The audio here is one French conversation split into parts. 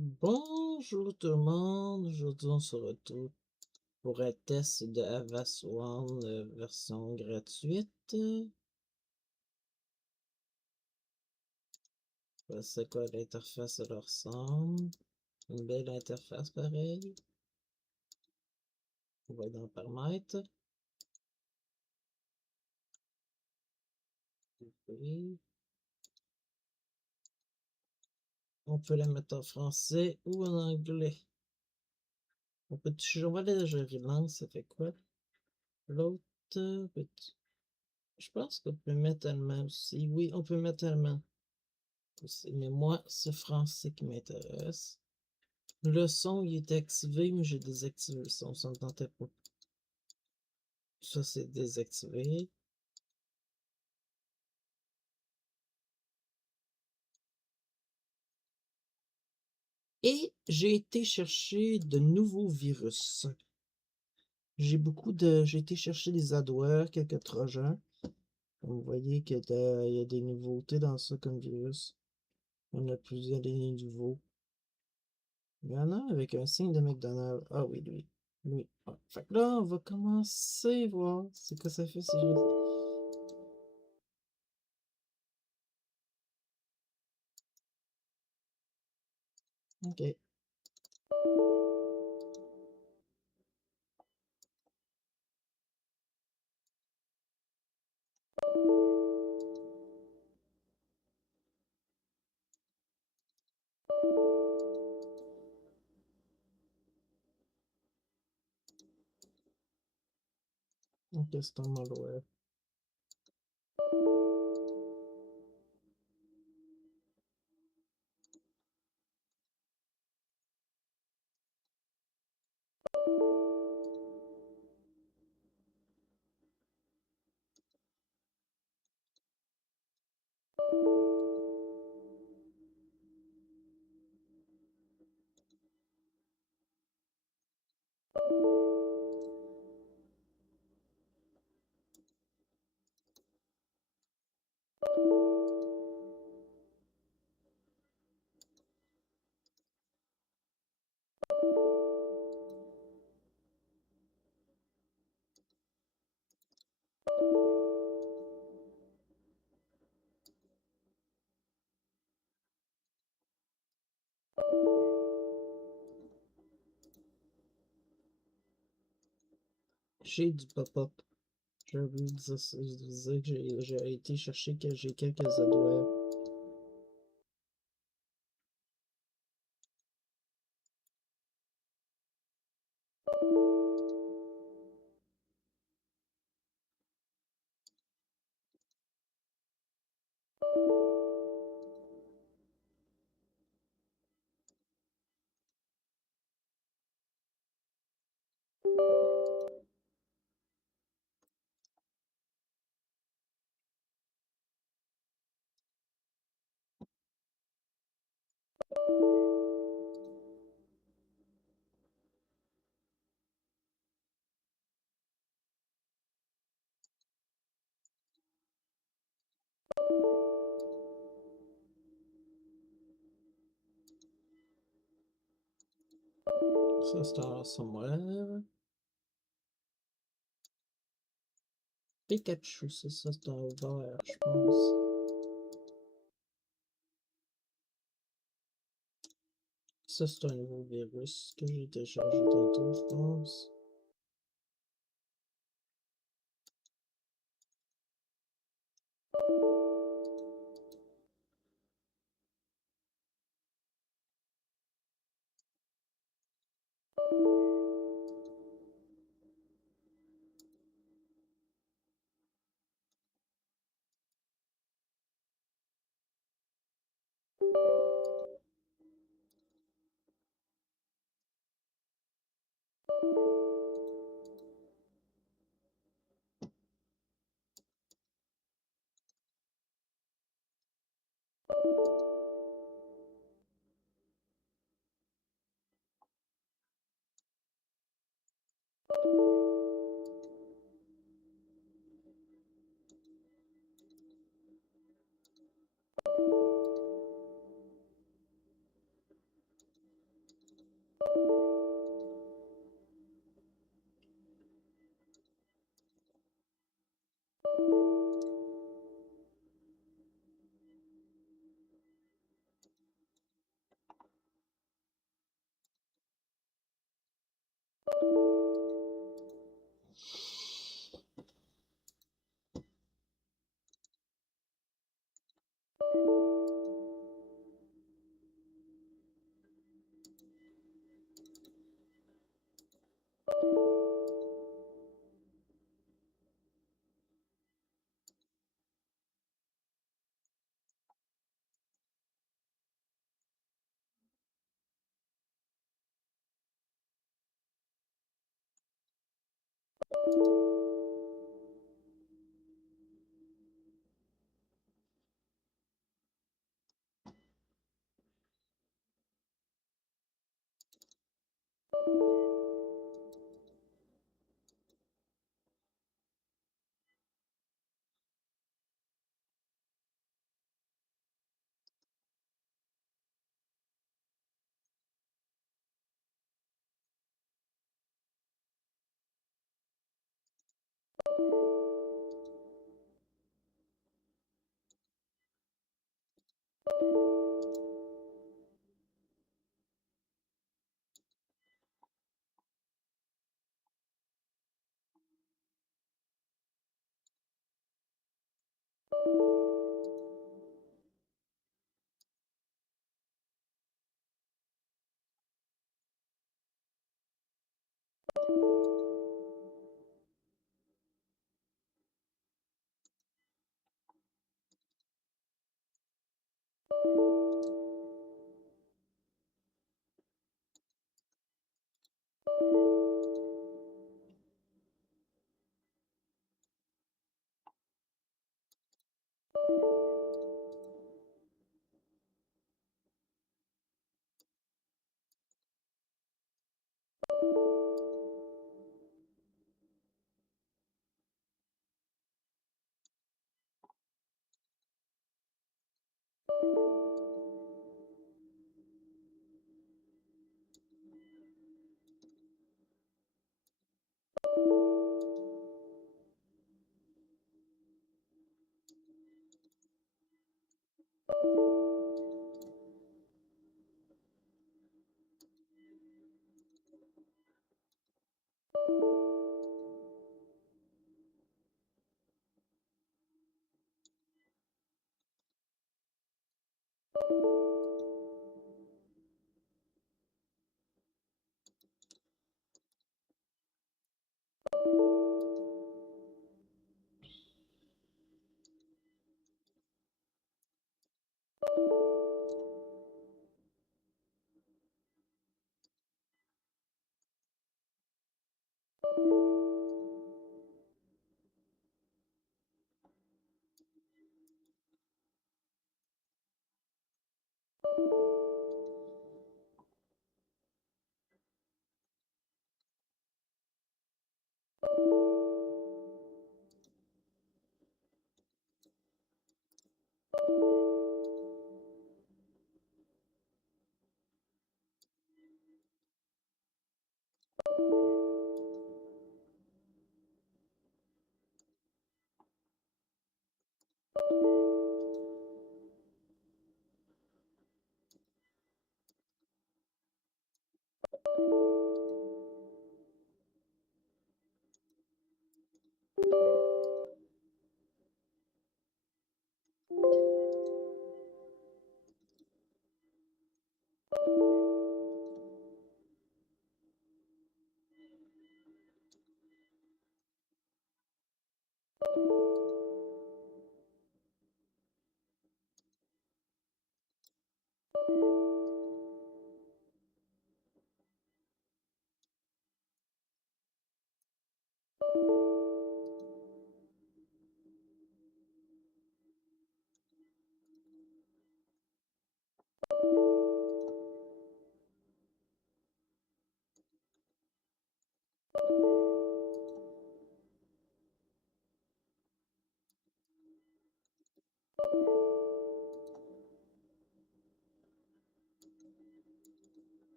Bonjour tout le monde, aujourd'hui on se retrouve pour un test de Avast One version gratuite. C'est quoi l'interface, elle ressemble. Une belle interface pareil. On va dans paramètres. Oui. On peut la mettre en français ou en anglais. On peut toujours voir la gérer langue, ça fait quoi? L'autre, je pense qu'on peut mettre allemand aussi. Oui, on peut mettre allemand aussi, mais moi, c'est français qui m'intéresse. Le son, il est activé, mais j'ai désactivé le son, ça ne tentait pas. Ça, c'est désactivé. Et j'ai été chercher de nouveaux virus. J'ai été chercher des adwares, quelques trojans. Vous voyez qu'il y a des nouveautés dans ça comme virus. On a plusieurs des nouveaux. Il y en a avec un signe de McDonald's. Ah oui, lui. Lui. Ah. Fait que là, on va commencer à voir c'est quoi ça fait si je... Ok. Ok, c'est un malware. J'ai du pop-up. J'ai oublié de dire ça. Je disais que j'ai été chercher que j'ai quelques adwares. Ça, c'est un ransomware. Pikachu, c'est ça, c'est un vert, je pense. Ça, c'est un nouveau virus que j'ai téléchargé tantôt, je pense.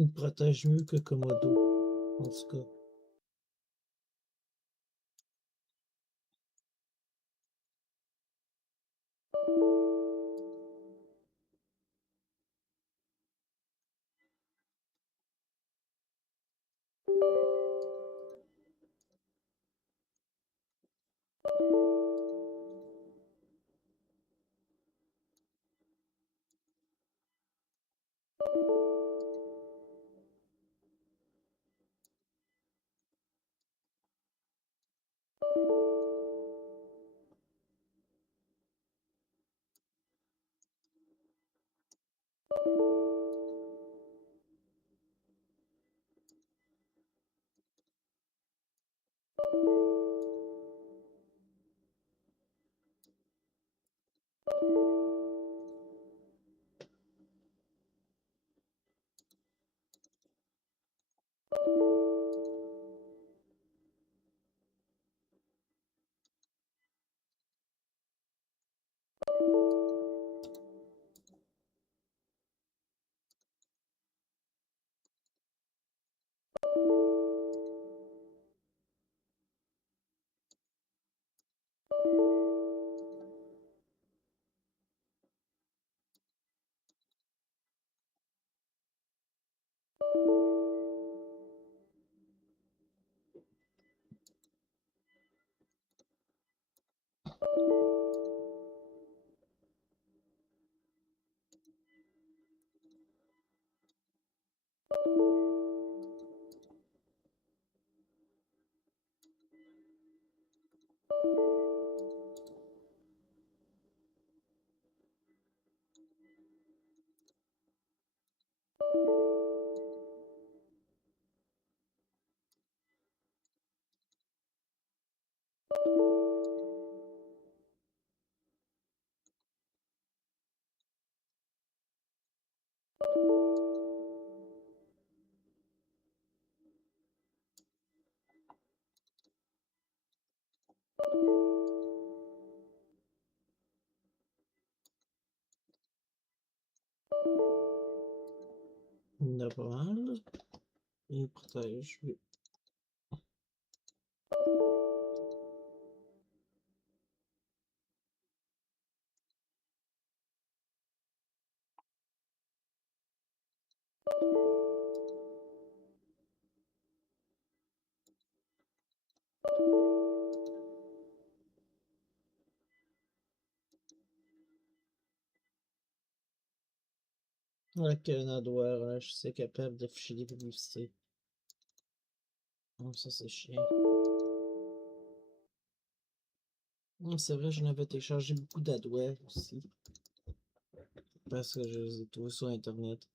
Il protège mieux que Komodo, en tout cas. Il y en a pas mal. Il protège, oui. Avec un adoueur, je suis capable d'afficher des publicités. Oh, ça c'est chiant. C'est vrai, j'en avais téléchargé beaucoup d'adware aussi. Parce que je les ai trouvés sur internet.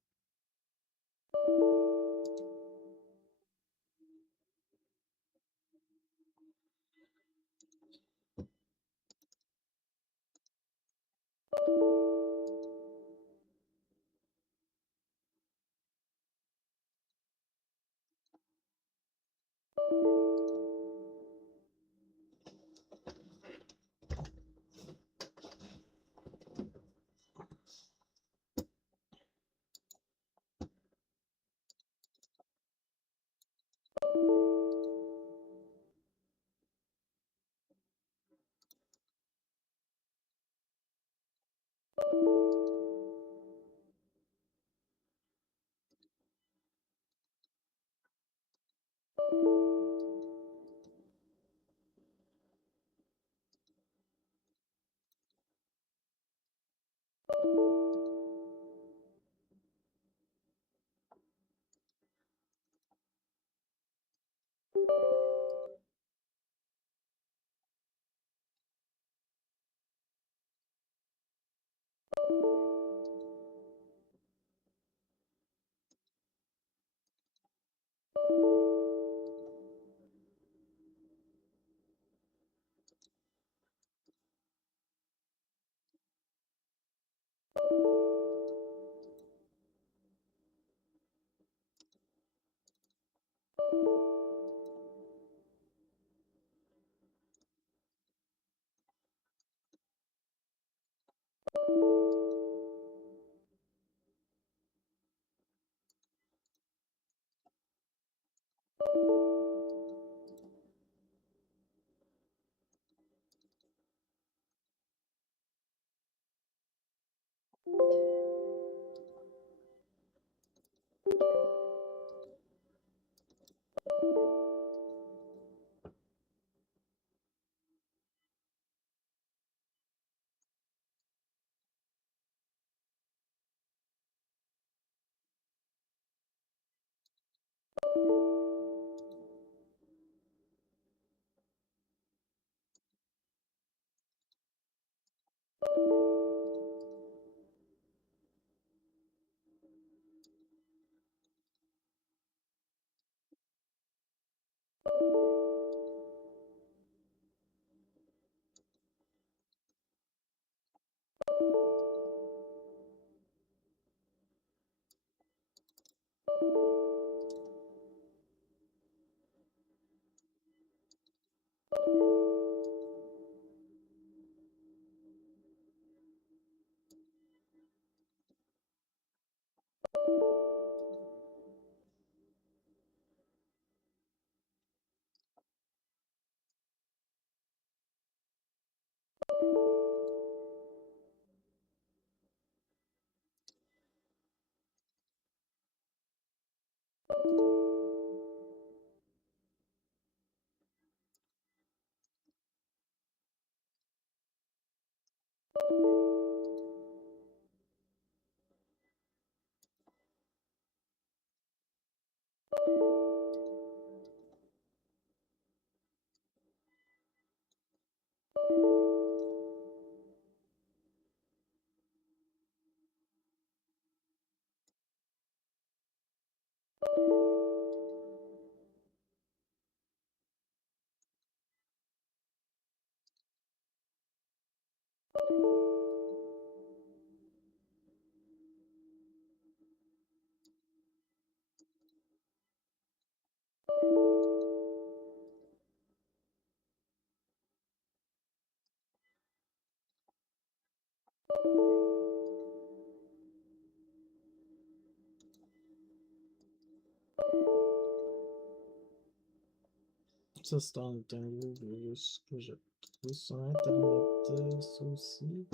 Ça, c'est un nouveau virus que j'ai trouvé sur Internet, ça aussi.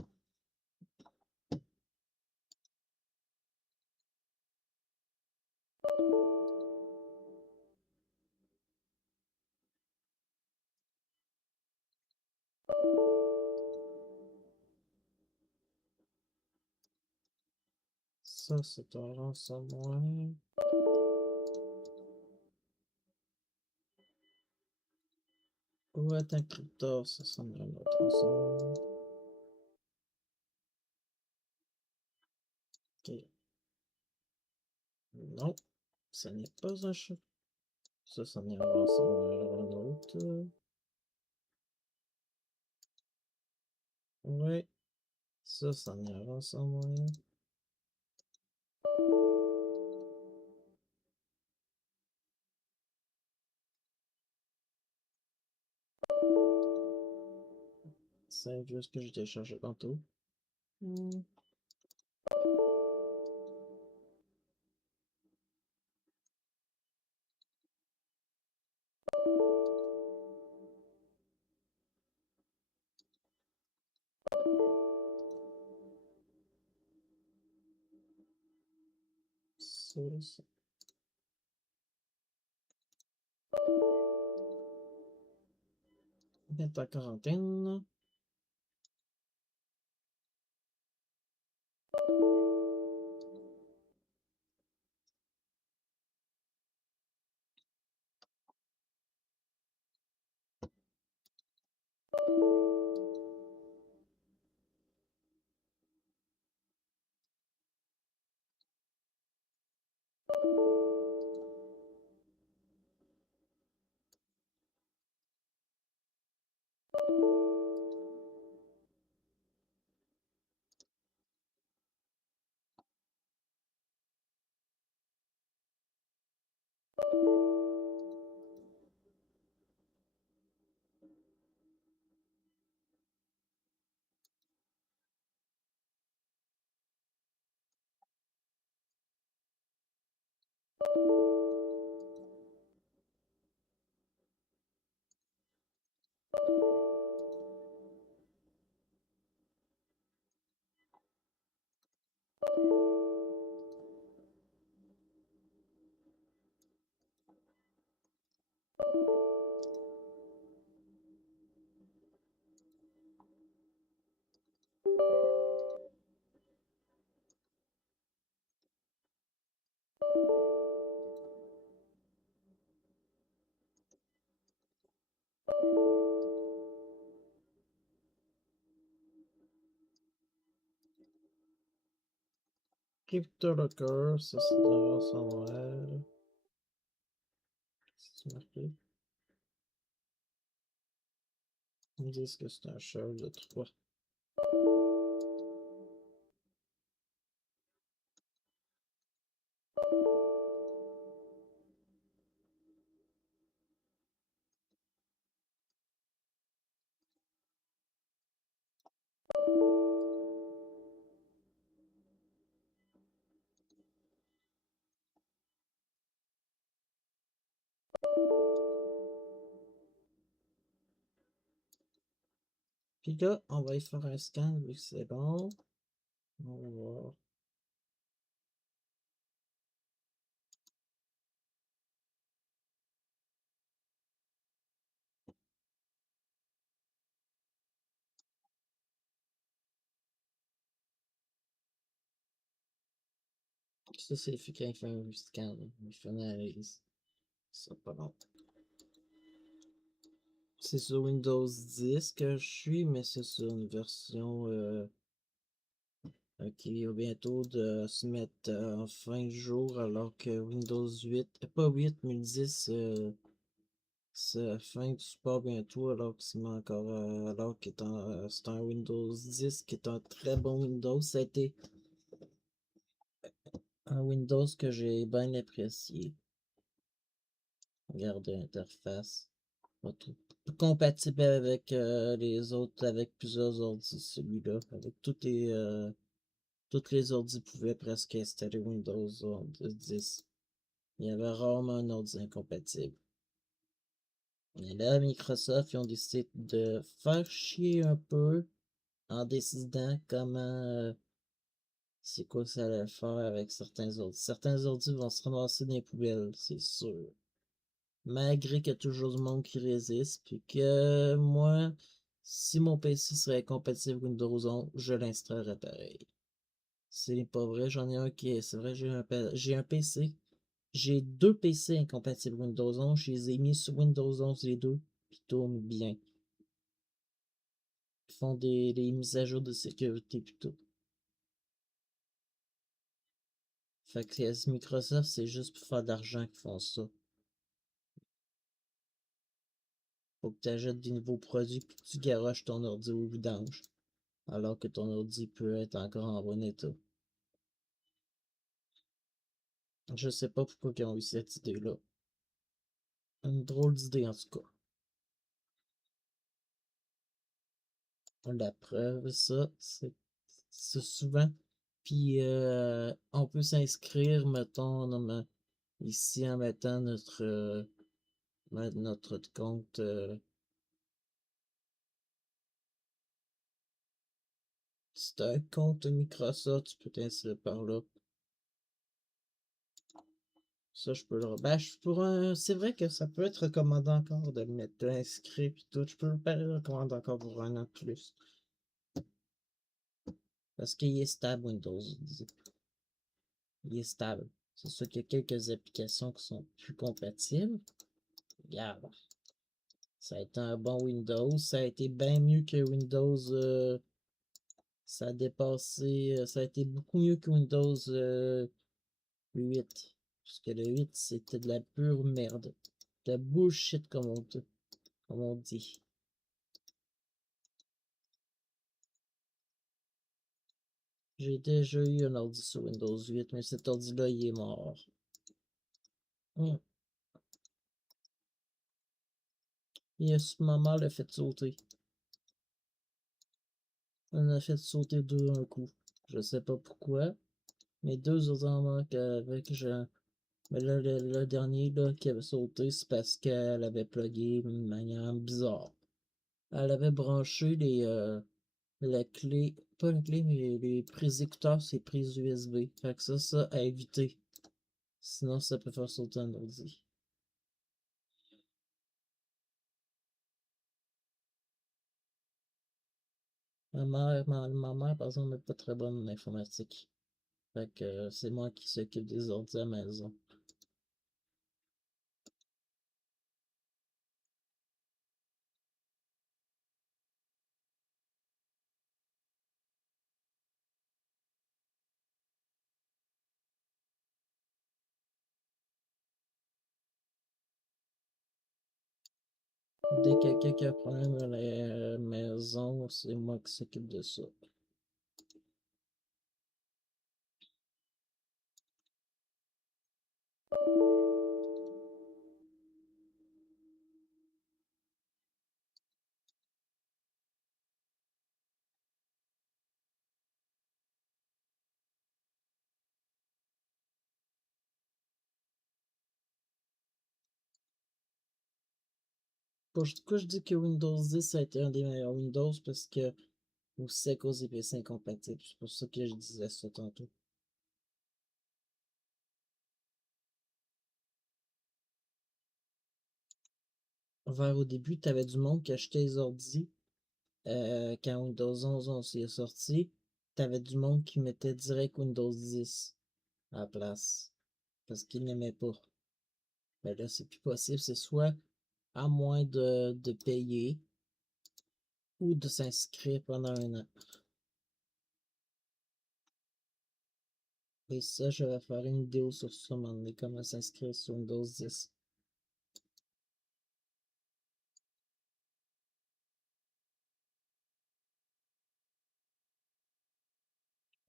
Ça, c'est un ransomware. Ouais, un crypto, ça, c'en est un autre ransomware. Ok. Non, ça n'est pas un chat. Ça, c'en est un ransomware, un autre. Ouais, ça, c'en est un ransomware. C'est un virus que j'ai téléchargé tantôt. Hmm. Ça. Mettre en quarantaine. CryptoLocker, ça c'est de la ransomware. C'est marqué. Ils me disent que c'est un shell de 3. Puis là, on va y faire un scan vu que c'est bon. On va voir. Ça, c'est quand il fait un scan. Il fait une analyse. Ça pas long. C'est sur Windows 10 que je suis, mais c'est sur une version qui va bientôt de se mettre en fin de jour, alors que Windows 8, pas 8, mais 10, c'est fin du support bientôt, alors que c'est encore, alors que c'est un Windows 10 qui est un très bon Windows. Ça a été un Windows que j'ai bien apprécié. Regardez l'interface. Compatible avec les autres, avec plusieurs ordi, celui-là. Avec toutes les ordi pouvaient presque installer Windows 10. Il y avait rarement un ordi incompatible. Et là, Microsoft, ils ont décidé de faire chier un peu en décidant comment c'est quoi ça allait faire avec certains ordi. Certains ordi vont se ramasser dans les poubelles, c'est sûr. Malgré qu'il y a toujours du monde qui résiste, puis que moi, si mon PC serait compatible Windows 11, je l'installerais pareil. C'est pas vrai, j'en ai un qui est. C'est vrai, j'ai un PC. J'ai deux PC incompatibles Windows 11. Je les ai mis sur Windows 11 les deux, puis tournent bien. Ils font des mises à jour de sécurité puis tout. Fait que Microsoft, c'est juste pour faire de l'argent qu'ils font ça. Faut que tu achètes des nouveaux produits puis que tu garoches ton ordi au vidange. Alors que ton ordi peut être encore en bon état. Je sais pas pourquoi ils ont eu cette idée-là. Une drôle d'idée en tout cas. La preuve, ça, c'est souvent. Puis on peut s'inscrire, mettons, ici en mettant notre compte. Si t'as un compte Microsoft, tu peux t'inscrire par là. Ça, je peux le. Ben, c'est vrai que ça peut être recommandé encore de le mettre inscrit puis tout. Je peux le recommander encore pour un an de plus. Parce qu'il est stable, Windows 10. Il est stable. C'est sûr qu'il y a quelques applications qui sont plus compatibles. Regarde. Ça a été un bon Windows. Ça a été bien mieux que Windows. Ça a dépassé. Ça a été beaucoup mieux que Windows 8. Parce que le 8, c'était de la pure merde. De la bullshit, comme on dit. J'ai déjà eu un ordi sur Windows 8, mais cet ordi-là, il est mort. Et ma mère l'a fait sauter. Elle a fait sauter deux d'un coup. Je sais pas pourquoi. Mais deux autres en manque avec. Mais là, le dernier là, qui avait sauté, c'est parce qu'elle avait plugué d'une manière bizarre. Elle avait branché la clé, pas la clé, mais les prises écouteurs, c'est prises USB. Fait que ça, à éviter. Sinon, ça peut faire sauter un ordi. Ma mère, par exemple, n'est pas très bonne en informatique. Fait que c'est moi qui s'occupe des ordi à la maison. Dès qu'il y a quelqu'un qui a un problème à la maison, c'est moi qui s'occupe de ça. Pourquoi je dis que Windows 10 a été un des meilleurs Windows? Parce que aussi à cause des PC incompatibles. C'est pour ça que je disais ça tantôt. Vers au début, tu avais du monde qui achetait les ordi quand Windows 11 est sorti. Tu avais du monde qui mettait direct Windows 10 à la place. Parce qu'ils n'aimaient pas. Ben là, c'est plus possible. C'est soit à moins de payer ou de s'inscrire pendant un an. Et ça, je vais faire une vidéo sur ça, comment s'inscrire sur Windows 10.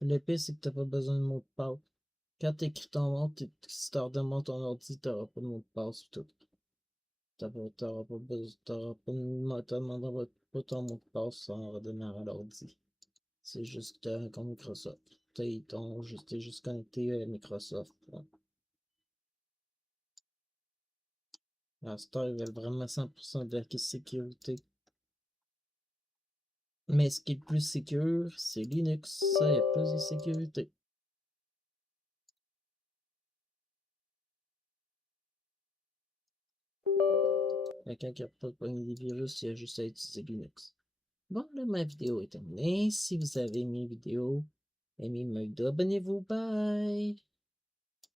Le pire, c'est que t'as pas besoin de mot de passe. Quand t'écris ton nom, si tu redemande ton ordi, t'auras pas de mot de passe tout. T'auras pas besoin, t'en demanderas pas ton mot de passe sans redémarrer l'ordi. C'est juste que t'as un compte Microsoft. T'es juste connecté à Microsoft. Ouais. À cette heure, ils veulent vraiment 100% de la sécurité. Mais ce qui est le plus sécure, c'est Linux. Ça, il y a plus de sécurité. Fait que quand il n'y a pas de pogner des virus, il y a juste à utiliser Linux. Bon, là, ma vidéo est terminée. Si vous avez aimé la vidéo, aimez-moi, abonnez-vous. Bye!